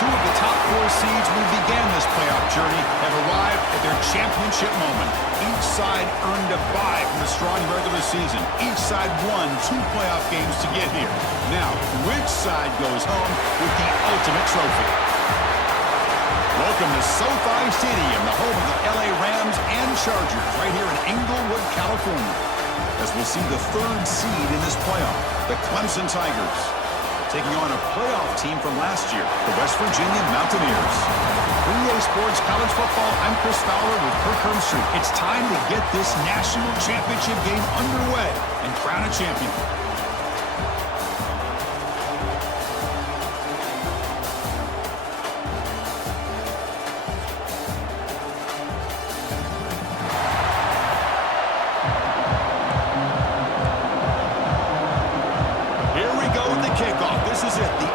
Two of the top four seeds who began this playoff journey have arrived at their championship moment. Each side earned a bye from a strong regular season. Each side won 2 playoff games to get here. Now, which side goes home with the ultimate trophy? Welcome to SoFi Stadium, the home of the LA Rams and Chargers, right here in Inglewood, California, as we'll see the 3rd seed in this playoff, the Clemson Tigers, taking on a playoff team from last year, the West Virginia Mountaineers. For EA Sports College Football, I'm Chris Fowler with Kirk Herbstreit. It's time to get this national championship game underway and crown a champion.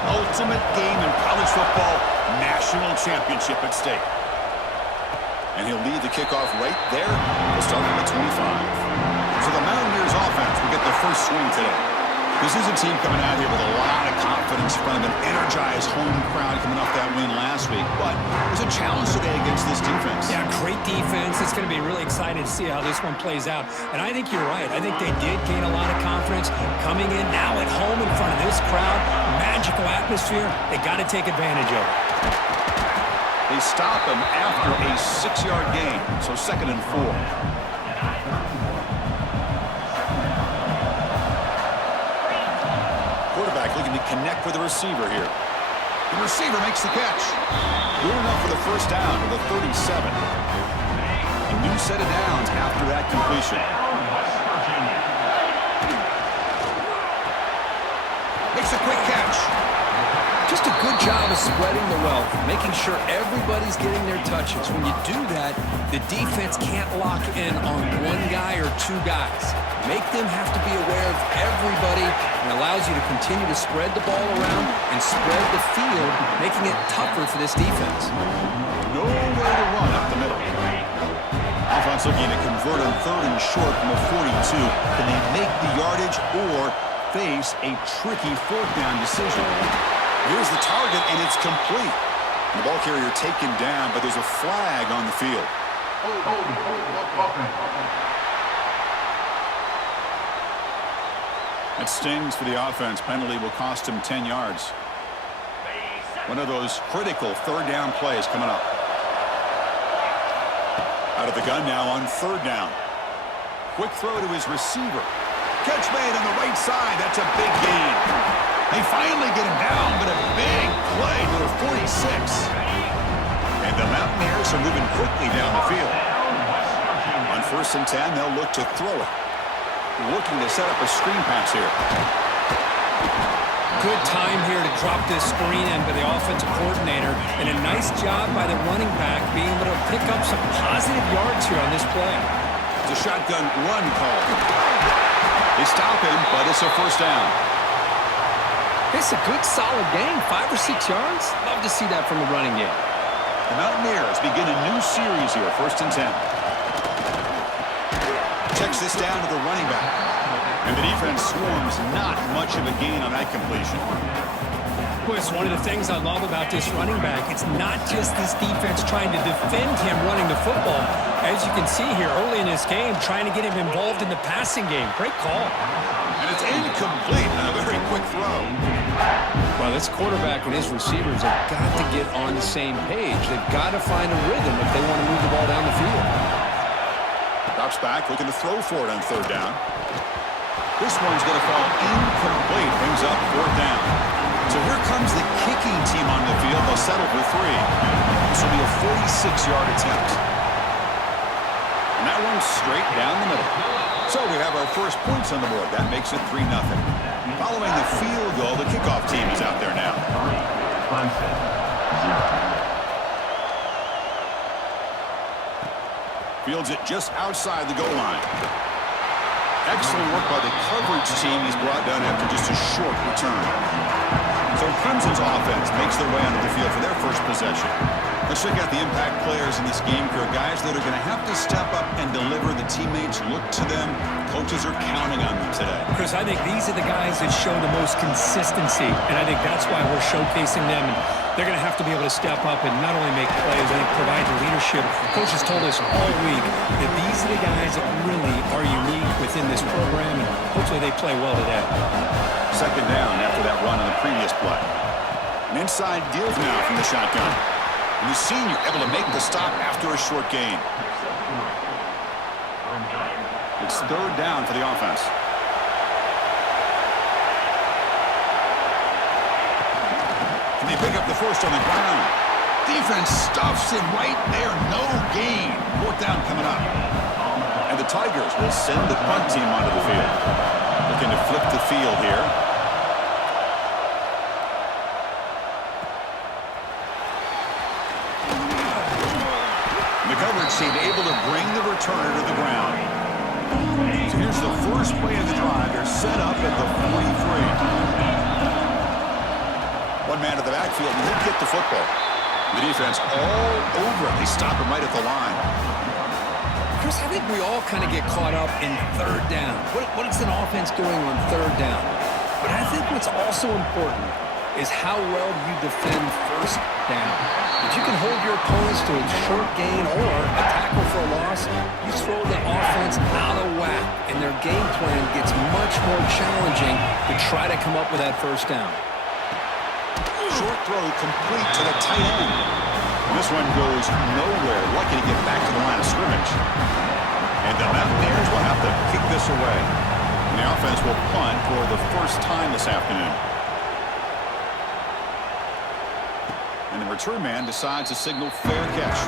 Ultimate game in college football, national championship at stake. And he'll lead the kickoff right there. We'll start on the 25. So the Mountaineers offense will get the first swing today. This is a team coming out here with a lot of confidence in front of an energized home crowd coming off that win last week. But there's a challenge today against this defense. Yeah, great defense. It's going to be really exciting to see how this one plays out. And I think you're right. I think they did gain a lot of confidence coming in now at home in front of this crowd. Magical atmosphere. They got to take advantage of it. They stop him after a 6-yard gain. So 2nd and 4. Looking to connect with the receiver here. The receiver makes the catch. Good enough for the first down to the 37. A new set of downs after that completion. Makes a quick catch. Just a good job of spreading the wealth, making sure everybody's getting their touches. When you do that, the defense can't lock in on one guy or 2 guys. Make them have to be aware of everybody, and allows you to continue to spread the ball around and spread the field, making it tougher for this defense. Nowhere to run up the middle. Offense looking to convert on 3rd and short from the 42. Can they make the yardage or face a tricky 4th down decision? Here's the target, and it's complete. The ball carrier taken down, but there's a flag on the field. That stings for the offense. Penalty will cost him 10 yards. One of those critical 3rd down plays coming up. Out of the gun now on 3rd down. Quick throw to his receiver. Catch made on the right side. That's a big gain. They finally get him down, but a big play to the 46. And the Mountaineers are moving quickly down the field. On 1st and 10, they'll look to throw it. Looking to set up a screen pass here. Good time here to drop this screen in by the offensive coordinator. And a nice job by the running back being able to pick up some positive yards here on this play. It's a shotgun run call. They stop him, but it's a 1st down. It's a good, solid game. 5 or 6 yards. Love to see that from the running game. The Mountaineers begin a new series here, 1st and 10. Checks this down to the running back. And the defense swarms. Not much of a gain on that completion. Boy, it's one of the things I love about this running back. It's not just this defense trying to defend him running the football. As you can see here early in this game, trying to get him involved in the passing game. Great call. And it's incomplete on a very quick throw. Well, this quarterback and his receivers have got to get on the same page. They've got to find a rhythm if they want to move the ball down the field. Drops back, looking to throw for it on 3rd down. This one's going to fall incomplete. Brings up 4th down. So here comes the kicking team on the field. They'll settle for 3. This will be a 46-yard attempt. And that one's straight down the middle. So we have our first points on the board. That makes it 3-0. Following the field goal, the kickoff team is out there now. Fields it just outside the goal line. Excellent work by the coverage team. He's brought down after just a short return. So Clemson's offense makes their way onto the field for their first possession. Let's check out the impact players in this game crew. Guys that are going to have to step up and deliver. The teammates look to them. Coaches are counting on them today. Chris, I think these are the guys that show the most consistency, and I think that's why we're showcasing them. they're going to have to be able to step up and not only make plays, I think provide the leadership. Coach has told us all week that these are the guys that really are unique within this program, and hopefully they play well today. Second down after that run on the previous play. An inside deal now from the shotgun. And the senior able to make the stop after a short gain. It's third down for the offense. Can they pick up the first on the ground? Defense stuffs him right there. No gain. Fourth down coming up. And the Tigers will send the punt team onto the field. Looking to flip the field here. The coverage team able to bring the returner to the ground. So here's the first play of the drive. They're set up at the 43. One man to the backfield, and he'll get the football. The defense all over it. They stop him right at the line. Chris, I think we all kind of get caught up in third down. What is an offense doing on third down? But I think what's also important is how well you defend first down. If you can hold your opponents to a short gain or a tackle for a loss, you throw the offense out of whack, and their game plan gets much more challenging to try to come up with that first down. Short throw complete to the tight end. This one goes nowhere. Lucky to get back to the line of scrimmage. And the Mountaineers will have to kick this away. And the offense will punt for the first time this afternoon. And the return man decides to signal fair catch.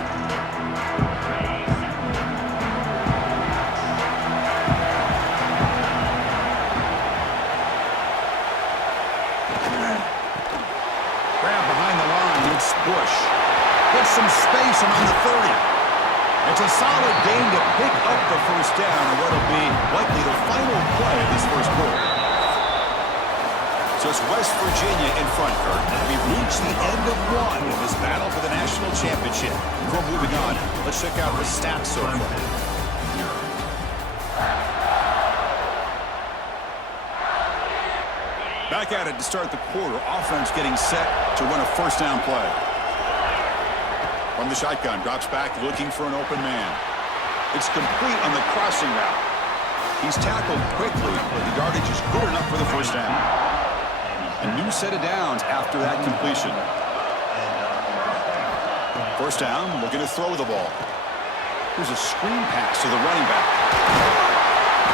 Bush gets some space around the 30. It's a solid gain to pick up the first down and what will be likely the final play of this first quarter. So it's West Virginia in front, Kurt. We've reached the end of one in this battle for the national championship. Before moving on, let's check out the stats so far. Back at it to start the quarter. Offense getting set to run a first down play. From the shotgun, drops back looking for an open man. It's complete on the crossing route. He's tackled quickly, but the yardage is good enough for the first down. A new set of downs after that completion. First down, looking to throw the ball. Here's a screen pass to the running back.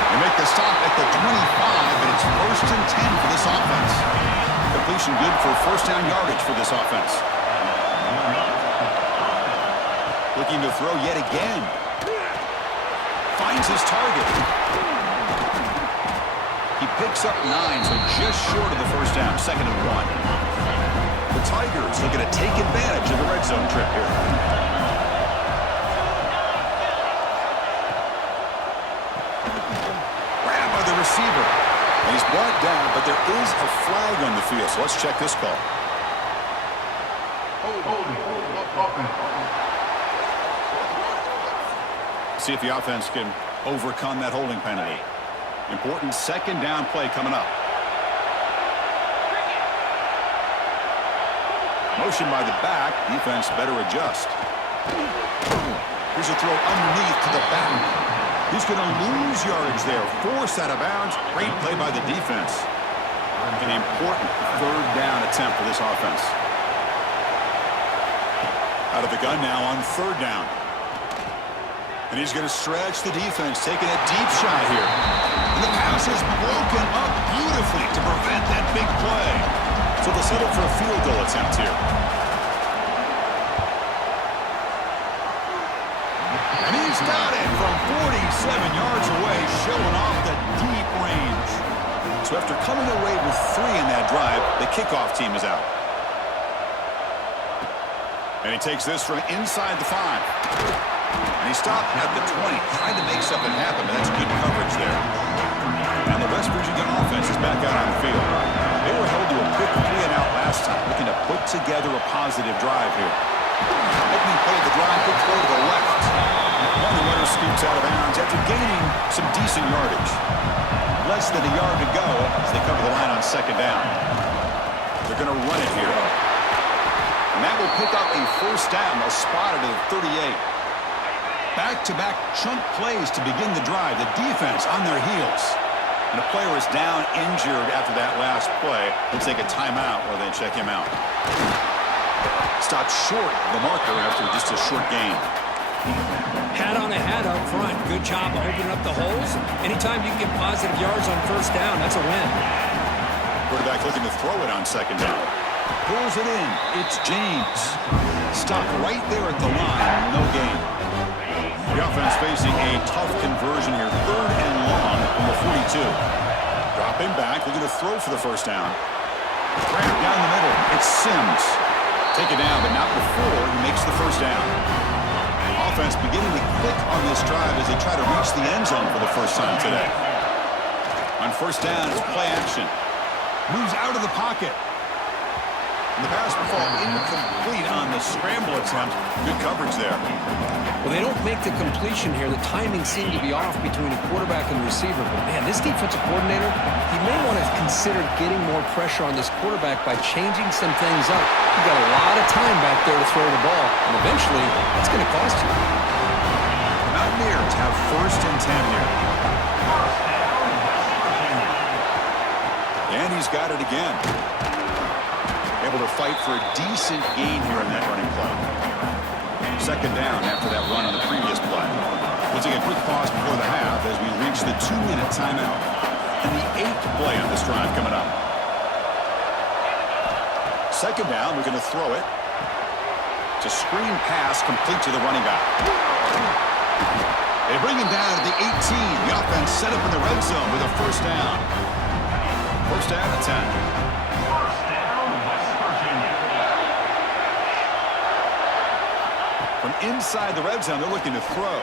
They make the stop at the 25, and it's first and 10 for this offense. Completion good for first down yardage for this offense. Looking to throw yet again. Finds his target. He picks up 9, so just short of the first down, second and 1. The Tigers looking to take advantage of the red zone trip here. Receiver. And he's brought down, but there is a flag on the field, so let's check this call. See if the offense can overcome that holding penalty. Important second down play coming up. Motion by the back. Defense better adjust. Here's a throw underneath to the back. He's going to lose yardage there. Forced out of bounds. Great play by the defense. An important third down attempt for this offense. Out of the gun now on third down. And he's going to stretch the defense, taking a deep shot here. And the pass is broken up beautifully to prevent that big play. So they'll settle for a field goal attempt here. And he's got it from 47 yards away, showing off the deep range. So after coming away with 3 in that drive, the kickoff team is out. And he takes this from inside the 5. And he stopped at the 20, trying to make something happen, but that's good coverage there. And the West Virginia offense is back out on the field. They were held to a quick 3-and-out last time, looking to put together a positive drive here. Opening play of the drive, good throw to the left. One, the runner scoots out of bounds after gaining some decent yardage. Less than a yard to go as they cover the line on second down. They're going to run it here. that will pick up a first down. They'll spot it at 38. Back-to-back chunk plays to begin the drive. The defense on their heels. And a player is down injured after that last play. They'll take a timeout while they check him out. Stopped short of the marker after just a short gain. Hat on a hat up front. Good job of opening up the holes. Anytime you can get positive yards on first down, that's a win. Quarterback looking to throw it on second down. Pulls it in. It's James. Stopped right there at the line. No gain. The offense facing a tough conversion here. 3rd and long from the 42. Dropping back. Looking to throw for the first down. Cramp down the middle. It's Sims. Take it down, but not before he makes the first down. Offense beginning to click on this drive as they try to reach the end zone for the first time today. On first down, it's play action. Moves out of the pocket. And the pass will fall incomplete on the scramble attempt. Good coverage there. Well, they don't make the completion here. The timing seemed to be off between a quarterback and the receiver. But, man, this defensive coordinator, he may want to consider getting more pressure on this quarterback by changing some things up. You got a lot of time back there to throw the ball, and eventually it's going to cost you. Mountaineers have 1st and 10 here. And he's got it again. Able to fight for a decent gain here in that running play. Second down after that run on the previous play. We'll take a quick pause before the half as we reach the 2-minute timeout. And the 8th play on this drive coming up. Second down, we're going to throw it. It's a screen pass complete to the running back. They bring him down to the 18. The offense set up in the red zone with a first down. First down at 10. From inside the red zone, they're looking to throw.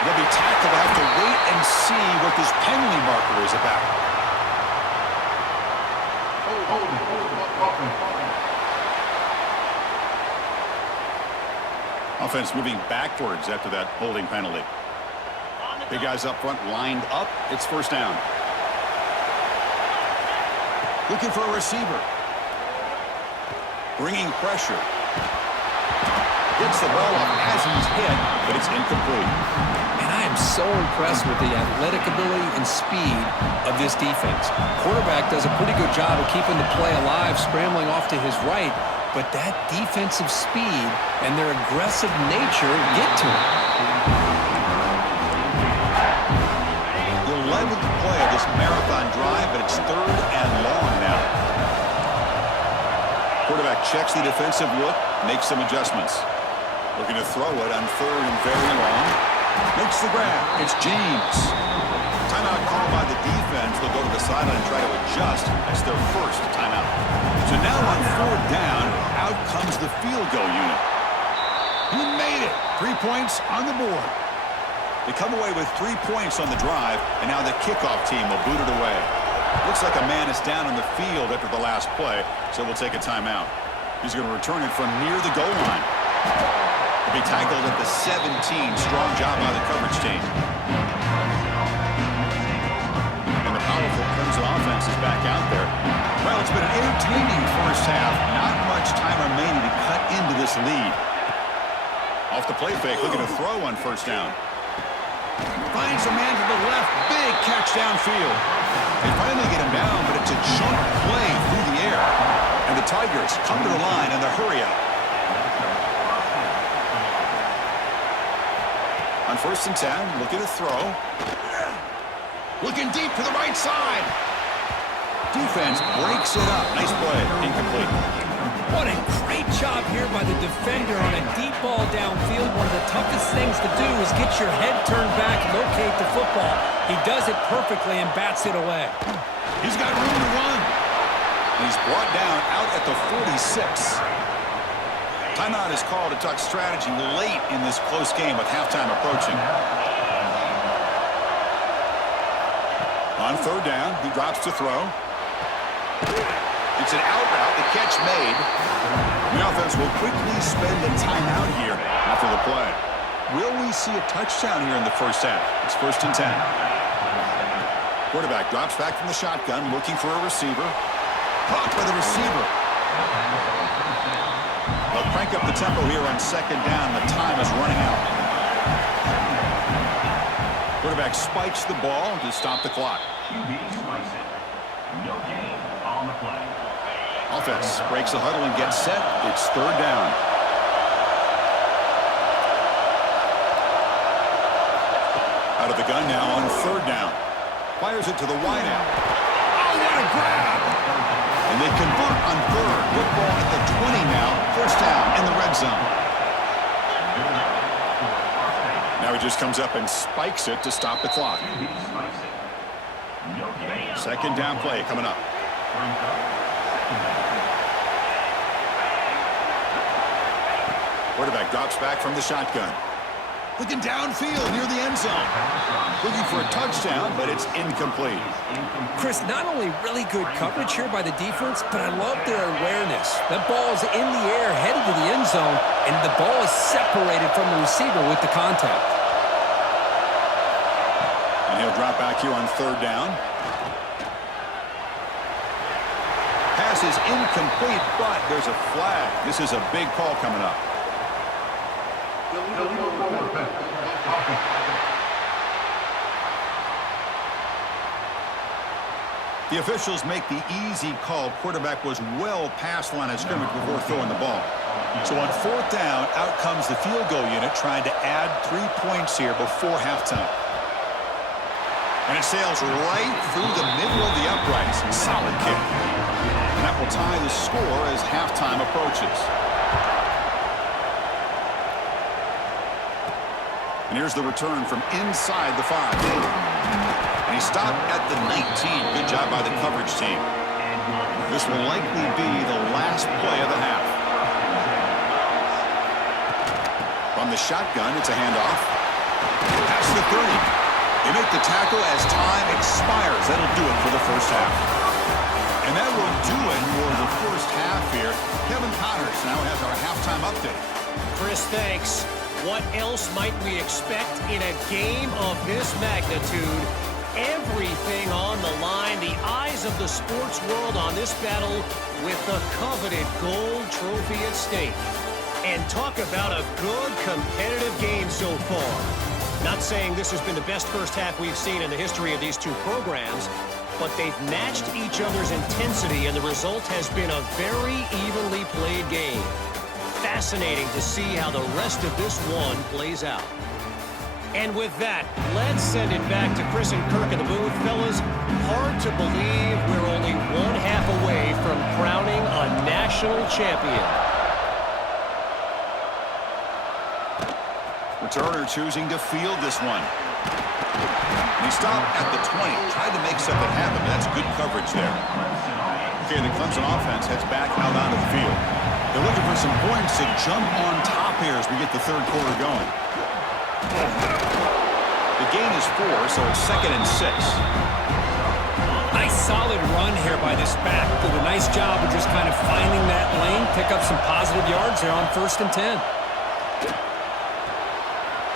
They'll be tackled. They'll have to wait and see what this penalty marker is about. Offense moving backwards after that holding penalty. Big guys up front lined up. It's first down. Looking for a receiver. Bringing pressure. Gets the ball up as he's hit, but it's incomplete. And I am so impressed with the athletic ability and speed of this defense. Quarterback does a pretty good job of keeping the play alive, scrambling off to his right, but that defensive speed and their aggressive nature get to him. The 11th play of this marathon drive, but it's 3rd and long now. Quarterback checks the defensive look, makes some adjustments. Looking to throw it on 3rd and very long. Makes the grab. It's James. Timeout called by the defense. They'll go to the sideline and try to adjust. That's their first timeout. So now on 4th down, out comes the field goal unit. He made it. 3 points on the board. They come away with 3 points on the drive, and now the kickoff team will boot it away. Looks like a man is down on the field after the last play, so we'll take a timeout. He's going to return it from near the goal line. He'll be tackled at the 17. Strong job by the coverage team. And the powerful Crimson offense is back out there. Well, it's been an entertaining first half. Not much time remaining to cut into this lead. Off the play fake, looking to throw on first down. Finds a man to the left. Big catch downfield. They finally get him down, but it's a chunk play through the air. And the Tigers come to the line in the hurry up. On 1st and 10, looking to throw. Looking deep to the right side. Defense breaks it up. Nice play. Incomplete. What a great job here by the defender on a deep ball downfield. One of the toughest things to do is get your head turned back, locate the football. He does it perfectly and bats it away. He's got room to run. He's brought down out at the 46. Timeout is called to talk strategy late in this close game with halftime approaching. On 3rd down, he drops to throw. It's an out route, the catch made. The offense will quickly spend a timeout here after the play. Will we see a touchdown here in the first half? It's 1st and 10. Quarterback drops back from the shotgun, looking for a receiver. Caught by the receiver. crank up the tempo here on second down. The time is running out. Quarterback spikes the ball to stop the clock. QB spikes it. No gain on the play. Offense breaks the huddle and gets set. It's third down. Out of the gun now on third down. Fires it to the wideout. Oh, what a grab! And they convert on third. Football at the 20 now. First down in the red zone. Now he just comes up and spikes it to stop the clock. Second down play coming up. Quarterback drops back from the shotgun. Looking downfield near the end zone. Looking for a touchdown, but it's incomplete. Chris, not only really good coverage here by the defense, but I love their awareness. That ball is in the air, headed to the end zone, and the ball is separated from the receiver with the contact. And he'll drop back here on third down. Pass is incomplete, but there's a flag. This is a big call coming up. The officials make the easy call. Quarterback was well past the line of scrimmage before throwing the ball. So on fourth down, out comes the field goal unit trying to add 3 points here before halftime. And it sails right through the middle of the uprights. Solid kick. And that will tie the score as halftime approaches. And here's the return from inside the 5. And he stopped at the 19. Good job by the coverage team. This will likely be the last play of the half. From the shotgun, it's a handoff. Past the 30. They make the tackle as time expires. That'll do it for the first half. And that will do it for the first half here. Kevin Connors now has our halftime update. Chris, thanks. What else might we expect in a game of this magnitude? Everything on the line, the eyes of the sports world on this battle with the coveted gold trophy at stake. And talk about a good competitive game so far. Not saying this has been the best first half we've seen in the history of these two programs, but they've matched each other's intensity, and the result has been a very evenly played game. Fascinating to see how the rest of this one plays out. And with that, let's send it back to Chris and Kirk in the booth. Fellas, hard to believe we're only one half away from crowning a national champion. Returner choosing to field this one. And he stopped at the 20. Tried to make something happen, but that's good coverage there. Okay, the Clemson offense heads back out onto the field. They're looking for some points to jump on top here as we get the third quarter going. The gain is 4, so it's 2nd and 6. Nice solid run here by this back. Did a nice job of just kind of finding that lane, pick up some positive yards here on 1st and 10.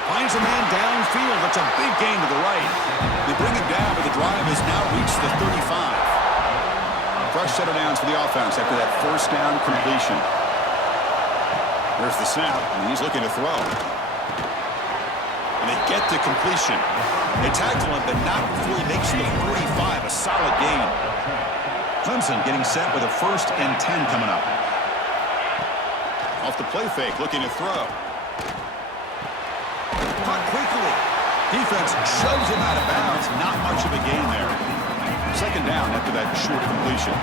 Finds a man downfield. That's a big gain to the right. They bring him down, but the drive has now reached the 35. Fresh set of downs for the offense after that first down completion. There's the snap, and he's looking to throw. And they get to completion. They tackle him, but not before he makes the 45, a solid gain. Clemson getting set with a 1st and 10 coming up. Off the play fake, looking to throw. Caught quickly. Defense shoves him out of bounds. Not much of a gain there. 2nd down after that short completion.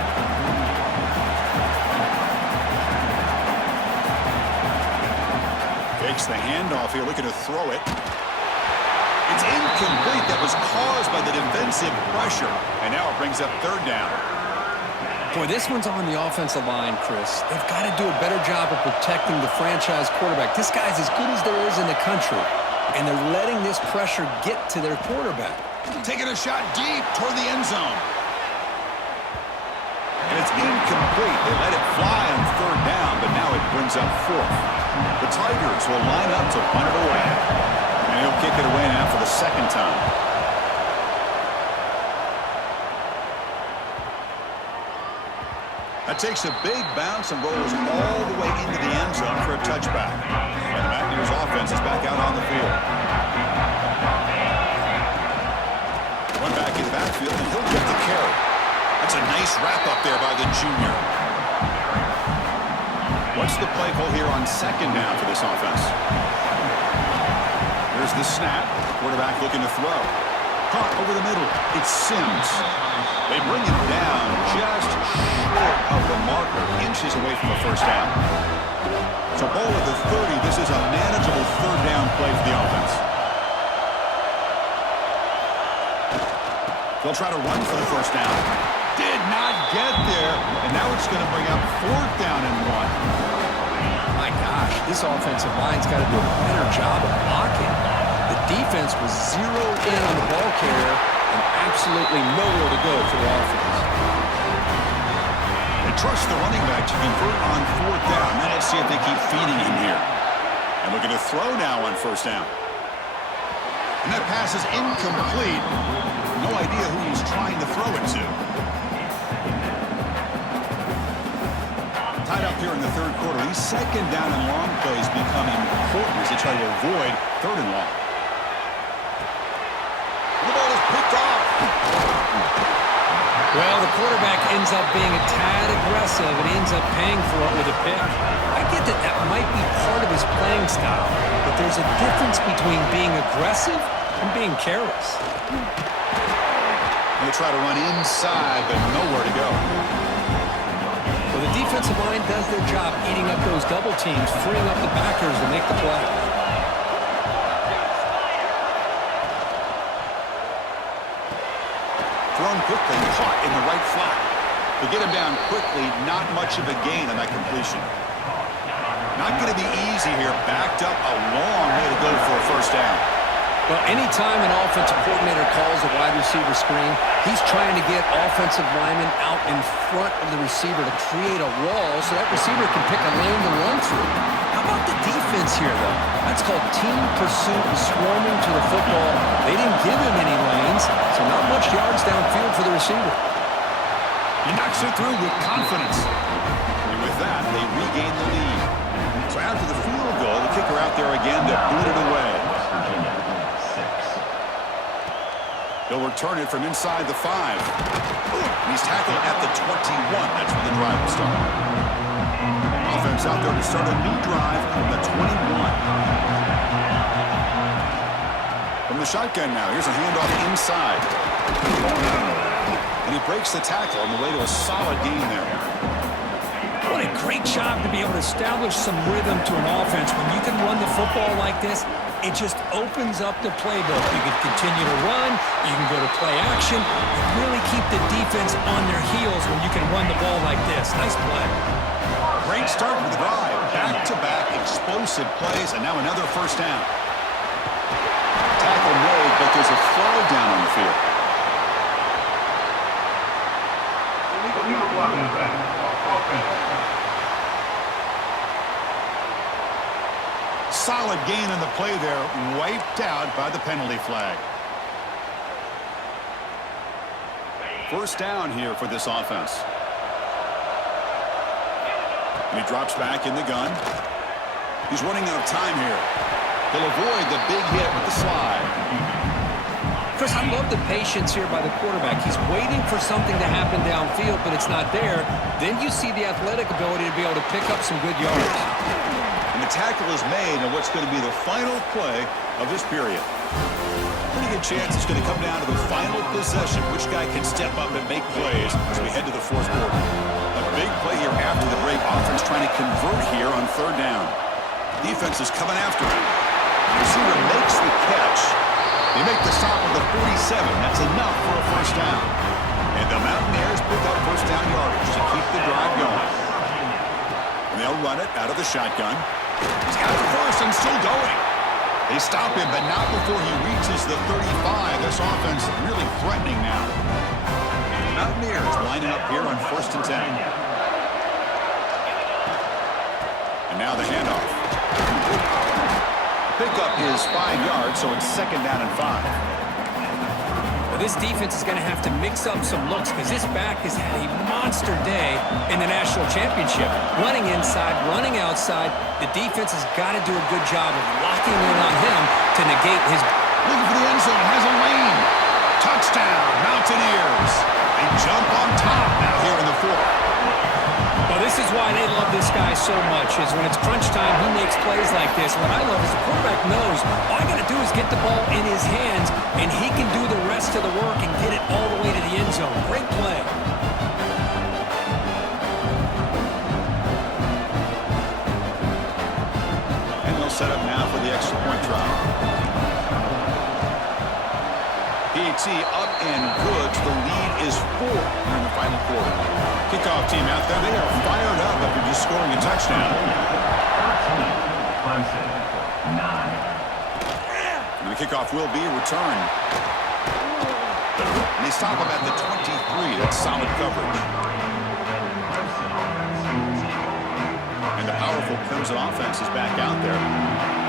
Fakes the handoff here, looking to throw it. It's incomplete. That was caused by the defensive pressure. And now it brings up 3rd down. Boy, this one's on the offensive line, Chris. They've got to do a better job of protecting the franchise quarterback. This guy's as good as there is in the country, and they're letting this pressure get to their quarterback. Taking a shot deep toward the end zone. And it's incomplete. They let it fly on 3rd down, but now it brings up 4th. The Tigers will line up to punt it away. And he'll kick it away now for the 2nd time. That takes a big bounce and rolls all the way into the end zone for a touchback. And the Mountaineers offense is back out on the field. One back in the backfield, and he'll get the carry. That's a nice wrap-up there by the junior. What's the play call here on second down for this offense? Here's the snap. Quarterback looking to throw. Caught over the middle. It's Sims. They bring him down just short of the marker, inches away from the first down. So ball at the 30. This is a manageable third down play for the offense. They'll try to run for the first down. Did not get there, and now it's going to bring up fourth down and 1. My gosh, this offensive line's got to do a better job of blocking. The defense was zeroed in on the ball carrier and absolutely nowhere to go for the offense. They trust the running back to convert on fourth down. Now let's see if they keep feeding him here. And looking to throw now on first down. And that pass is incomplete. No idea who he's trying to throw it to. Tied up here in the third quarter. These second down and long plays become important as they try to avoid third and long. The ball is picked off. Well, the quarterback ends up being a tad aggressive and ends up paying for it with a pick. I get that that might be part of his playing style, but there's a difference between being aggressive and being careless. They try to run inside, but nowhere to go. Well, the defensive line does their job eating up those double teams, freeing up the backers to make the play. Thrown quickly, caught in the right flat. To get him down quickly, not much of a gain on that completion. Not going to be easy here. Backed up a long way to go for a first down. Well, anytime an offensive coordinator calls a wide receiver screen, he's trying to get offensive linemen out in front of the receiver to create a wall so that receiver can pick a lane to run through. How about the defense here, though? That's called team pursuit and swarming to the football. They didn't give him any lanes, so not much yards downfield for the receiver. He knocks it through with confidence. And with that, they regain the lead. So after the field goal, the kicker out there again to boot it away. They'll return it from inside the 5. He's tackled at the 21. That's where the drive will start. Offense out there to start a new drive from the 21. From the shotgun now, here's a handoff inside. And he breaks the tackle on the way to a solid gain there. What a great job to be able to establish some rhythm to an offense. When you can run the football like this, it just opens up the playbook. You can continue to run. You can go to play action. You really keep the defense on their heels when you can run the ball like this. Nice play. Great start to the drive. Back-to-back explosive plays, and now another first down. Tackle made, but there's a flag down on the field. Solid gain on the play there, wiped out by the penalty flag. First down here for this offense. And he drops back in the gun. He's running out of time here. He'll avoid the big hit with the slide. Chris, I love the patience here by the quarterback. He's waiting for something to happen downfield, but it's not there. Then you see the athletic ability to be able to pick up some good yards. And the tackle is made on what's going to be the final play of this period. Pretty good chance it's going to come down to the final possession. Which guy can step up and make plays as we head to the fourth quarter. A big play here after the break. Offense trying to convert here on third down. Defense is coming after him. The receiver makes the catch. They make the stop with the 47. That's enough for a first down. And the Mountaineers pick up first down yardage to keep the drive going. And they'll run it out of the shotgun. He's got the first and still going. They stop him, but not before he reaches the 35. This offense really threatening now. Mountaineers lining up here on 1st and 10. And now the handoff. Pickup is 5 yards, so it's 2nd down and 5. this defense is going to have to mix up some looks because this back has had a monster day in the national championship. Running inside, running outside. The defense has got to do a good job of locking in on him to negate his... Looking for the end zone, has a lane. Touchdown, Mountaineers. They jump on top now here in the fourth. Well, this is why they love this guy so much, is when it's crunch time, he makes plays like this. What I love is the quarterback knows all I got to do is get the ball in his hands, and he can do the rest of the work and get it all the way to the end zone. Great play. And they'll set up now for the extra point try. PAT up and good. The lead is 4 here in the final quarter. Kickoff team out there. They are fired up after just scoring a touchdown. 13, Clemson, 9. And the kickoff will be returned. And they stop him at the 23. That's solid coverage. And the powerful Crimson offense is back out there.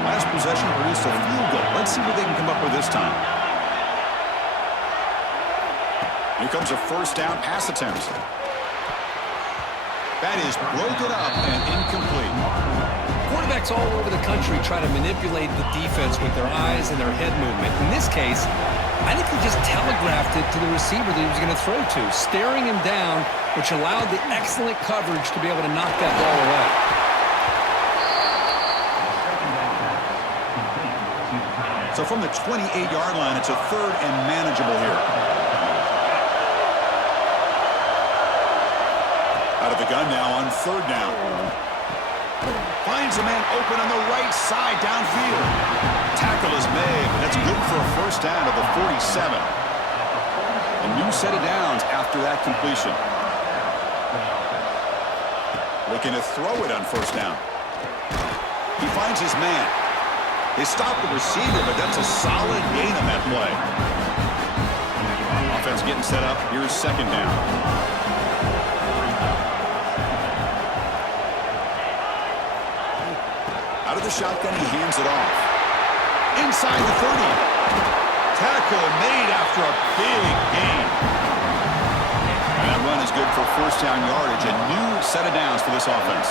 Last possession produced a field goal. Let's see what they can come up with this time. Here comes a first down pass attempt. That is broken up and incomplete. Quarterbacks all over the country try to manipulate the defense with their eyes and their head movement. In this case, I think he just telegraphed it to the receiver that he was going to throw to, staring him down, which allowed the excellent coverage to be able to knock that ball away. So from the 28-yard line, it's a third and manageable here. Out of the gun now on third down. Finds a man open on the right side downfield. Tackle is made. That's good for a first down at the 47. A new set of downs after that completion. Looking to throw it on first down. He finds his man. They stop the receiver, but that's a solid gain on that play. Offense getting set up. Here's second down. Out of the shotgun, he hands it off. Inside the 30. Tackle made after a big gain. And that run is good for first down yardage. A new set of downs for this offense.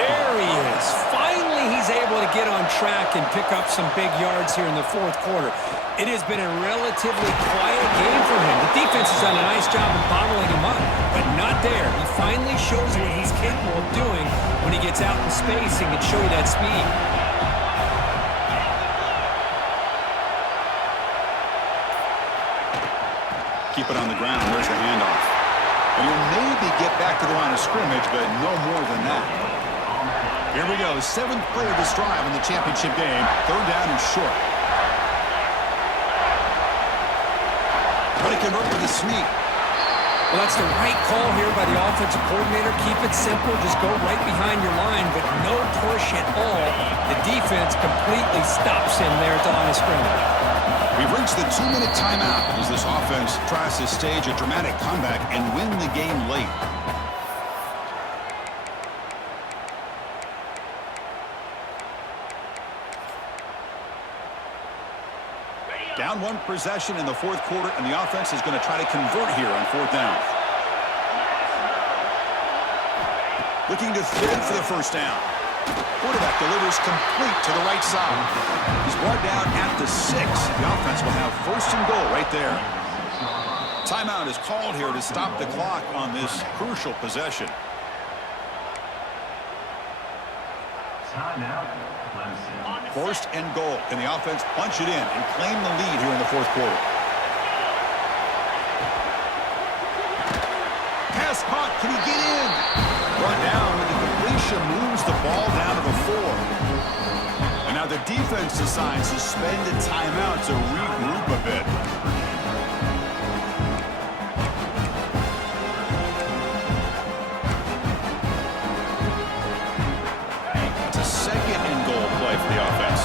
There he is. Finally, he's able to get on track and pick up some big yards here in the fourth quarter. It has been a relatively quiet game for him. The defense has done a nice job of bottling him up, but not there. He finally shows what he's capable of doing when he gets out in space and can show you that speed. Keep it on the ground. There's the handoff. And he'll maybe get back to the line of scrimmage, but no more than that. Here we go. 7th play of this drive in the championship game. Third down and short. But he convert with a sneak. Well, that's the right call here by the offensive coordinator. Keep it simple. Just go right behind your line, but no push at all. The defense completely stops him there at the line of scrimmage. We've reached the 2-minute timeout as this offense tries to stage a dramatic comeback and win the game late. Down one possession in the fourth quarter, and the offense is going to try to convert here on fourth down. Looking to throw for the first down. Quarterback delivers complete to the right side. He's brought down at the 6. The offense will have first and goal right there. Timeout is called here to stop the clock on this crucial possession. Timeout, Clemson. First and goal. Can the offense punch it in and claim the lead here in the fourth quarter? Pass caught. Can he get in? Brought down with the completion. Moves the ball down to the 4. And now the defense decides to spend a timeout to regroup a bit. It's a second and goal play for the offense.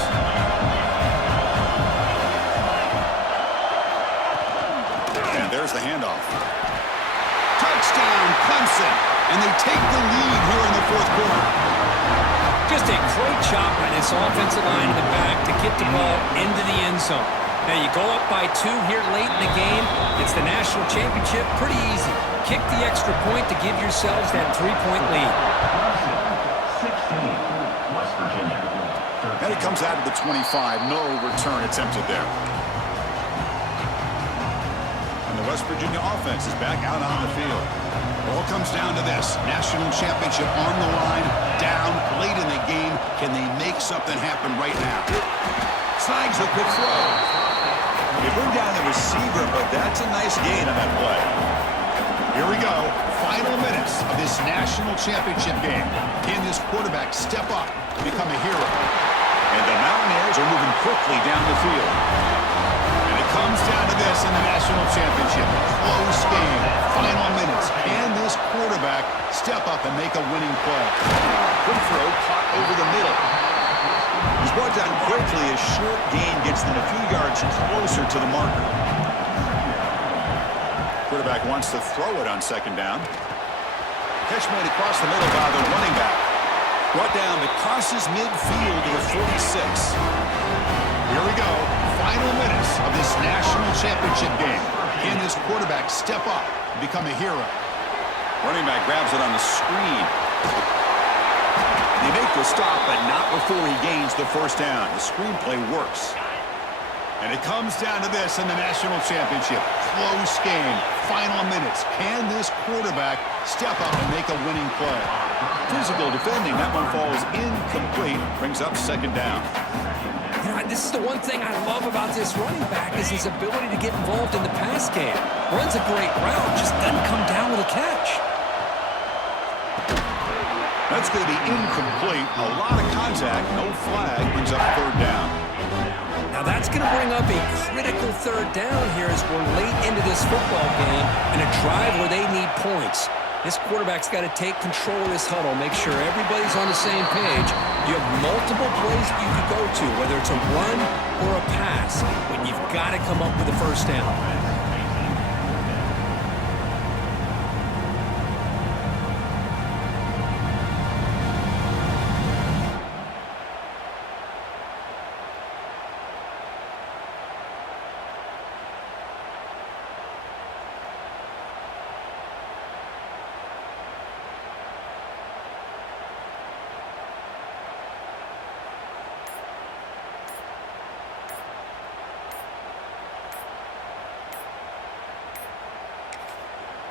And there's the handoff. Touchdown, Clemson. And they take the lead here in the fourth quarter. Just a great job by this offensive line in the back to get the ball into the end zone. Now, you go up by 2 here late in the game. It's the national championship. Pretty easy. Kick the extra point to give yourselves that 3-point lead. 16, West Virginia. And it comes out of the 25. No return attempted there. And the West Virginia offense is back out on the field. It all comes down to this. National championship on the line, down late in the game. Can they make something happen right now? Snags a quick throw. They bring down the receiver, but that's a nice gain on that play. Here we go. Final minutes of this national championship game. Can this quarterback step up and become a hero? And the Mountaineers are moving quickly down the field. And it comes down to this in the national championship. Close game. Final minutes. Can this quarterback step up and make a winning play? Good throw, caught over the middle. He's brought down quickly. A short gain gets them a few yards closer to the marker. Quarterback wants to throw it on second down. Catch made across the middle by the running back. Brought down that crosses midfield to the 46. Here we go. Final minutes of this national championship game. Can this quarterback step up and become a hero? Running back grabs it on the screen. They make the stop, but not before he gains the first down. The screenplay works. And it comes down to this in the national championship. Close game. Final minutes. Can this quarterback step up and make a winning play? Physical defending. That one falls incomplete. Brings up second down. You know, this is the one thing I love about this running back is his ability to get involved in the pass game. Runs a great route, just doesn't come down with a catch. That's going to be incomplete. A lot of contact. No flag. Brings up third down. Now that's going to bring up a critical third down here as we're late into this football game in a drive where they need points. This quarterback's got to take control of this huddle, make sure everybody's on the same page. You have multiple plays that you could go to, whether it's a run or a pass, but you've got to come up with a first down.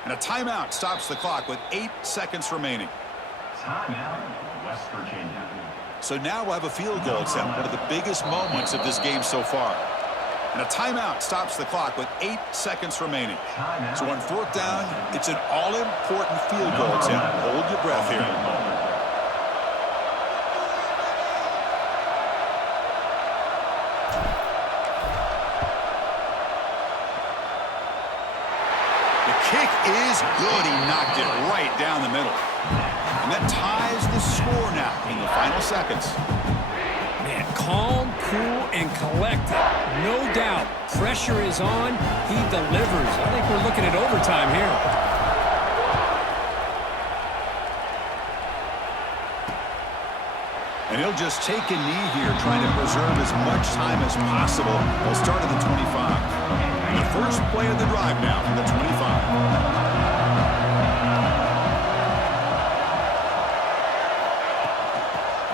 And a timeout stops the clock with 8 seconds remaining. Timeout, West Virginia. So now we'll have a field goal attempt, one of the biggest moments of this game so far. And a timeout stops the clock with 8 seconds remaining. So on fourth down, it's an all-important field goal attempt. Hold your breath here. Kick is good. He knocked it right down the middle. And that ties the score now in the final seconds. Man, calm, cool, and collected. No doubt. Pressure is on. He delivers. I think we're looking at overtime here. And he'll just take a knee here, trying to preserve as much time as possible. They'll start at the 25. The first play of the drive now from the 25.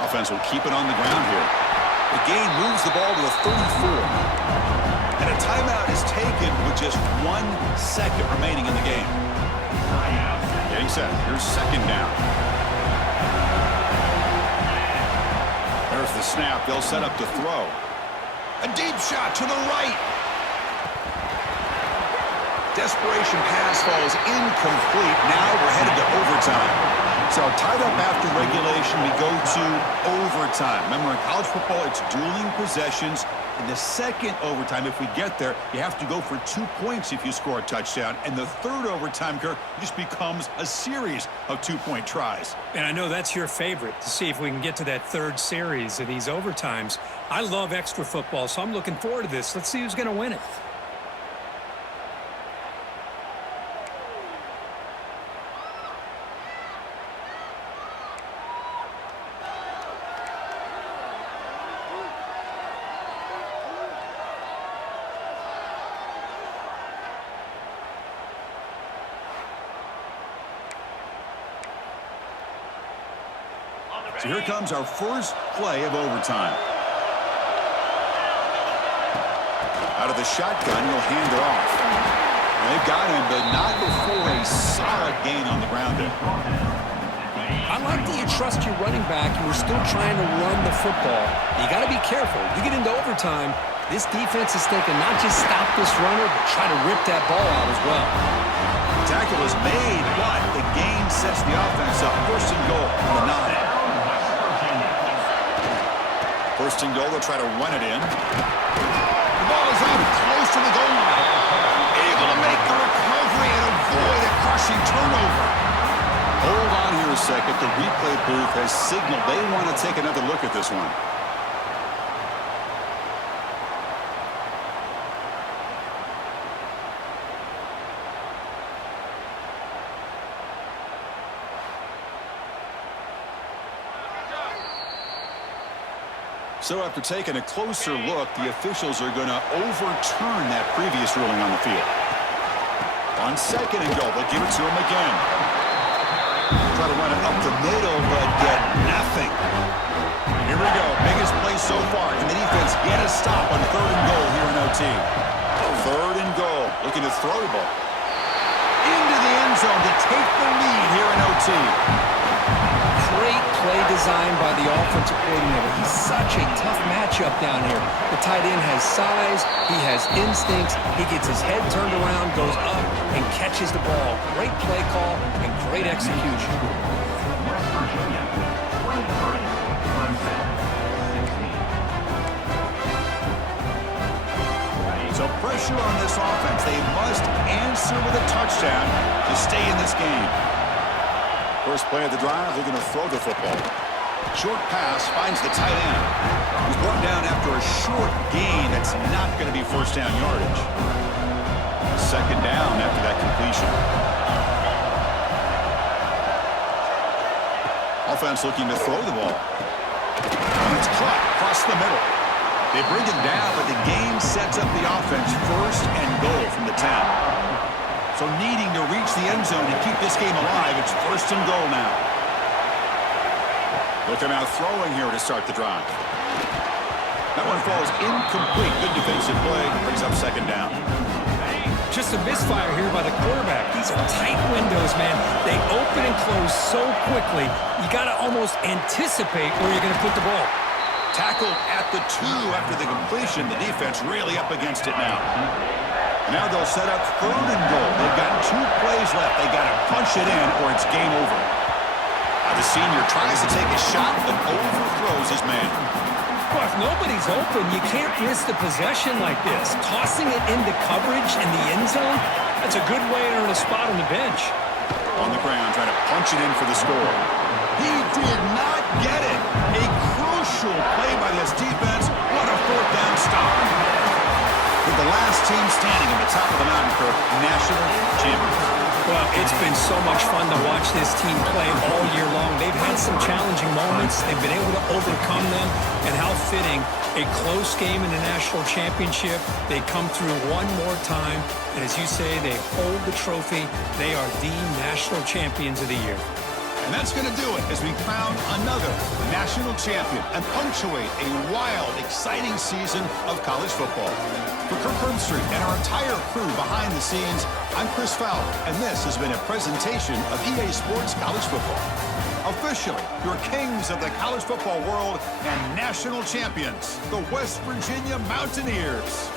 Offense will keep it on the ground here. The gain moves the ball to the 34. And a timeout is taken with just 1 second remaining in the game. Getting set. Here's second down. There's the snap. They'll set up to throw. A deep shot to the right. Desperation pass falls incomplete. Now we're headed to overtime. So tied up after regulation, we go to overtime. Remember, in college football, it's dueling possessions. In the second overtime, if we get there, you have to go for 2 points if you score a touchdown. And the third overtime, Kirk, just becomes a series of 2-point tries. And I know that's your favorite, to see if we can get to that third series of these overtimes. I love extra football, so I'm looking forward to this. Let's see who's going to win it. So here comes our first play of overtime. Out of the shotgun, he'll hand it off. They've got him, but not before a solid gain on the ground there. I like that you trust your running back and you're still trying to run the football. You got to be careful. You get into overtime, this defense is thinking not just stop this runner, but try to rip that ball out as well. The tackle is made, but the gain sets the offense up. First and goal on the 9. First and goal, they'll try to run it in. The ball is out close to the goal line. Able to make the recovery and avoid a crushing turnover. Hold on here a second. The replay booth has signaled they want to take another look at this one. So after taking a closer look, the officials are going to overturn that previous ruling on the field. On second and goal, they'll give it to him again. Try to run it up the middle, but get nothing. Here we go. Biggest play so far. Can the defense get a stop on third and goal here in OT? Third and goal. Looking to throw the ball into the end zone to take the lead here in OT. Great play design by the offensive coordinator. He's such a tough matchup down here. The tight end has size, he has instincts, he gets his head turned around, goes up, and catches the ball. Great play call and great execution. West Virginia, 23, So pressure on this offense. They must answer with a touchdown to stay in this game. First play of the drive, they're going to throw the football. Short pass finds the tight end. He's brought down after a short gain that's not going to be first down yardage. Second down after that completion. Offense looking to throw the ball. And it's caught across the middle. They bring him down, but the game sets up the offense first and goal from the 10. So needing to reach the end zone to keep this game alive, it's first and goal now. Look at out throwing here to start the drive. That one falls incomplete. Good defensive play. Brings up second down. Just a misfire here by the quarterback. These are tight windows, man. They open and close so quickly, you got to almost anticipate where you're going to put the ball. Tackled at the 2 after the completion. The defense really up against it now. Now they'll set up third and goal. They've got 2 plays left. They got to punch it in or it's game over. Now the senior tries to take a shot but overthrows his man. Well, if nobody's open, you can't risk the possession like this. Tossing it into coverage in the end zone, that's a good way to earn a spot on the bench. On the ground, trying to punch it in for the score. He did not get it. A crucial play by this defense. What a fourth down stop. With the last team standing at the top of the mountain for national champions. Well, it's been so much fun to watch this team play all year long. They've had some challenging moments. They've been able to overcome them. And how fitting, a close game in the national championship. They come through one more time. And as you say, they hold the trophy. They are the national champions of the year. And that's going to do it as we crown another national champion and punctuate a wild, exciting season of college football. For Kirk Herbstreit and our entire crew behind the scenes, I'm Chris Fowler, and this has been a presentation of EA Sports College Football. Officially, your kings of the college football world and national champions, the West Virginia Mountaineers.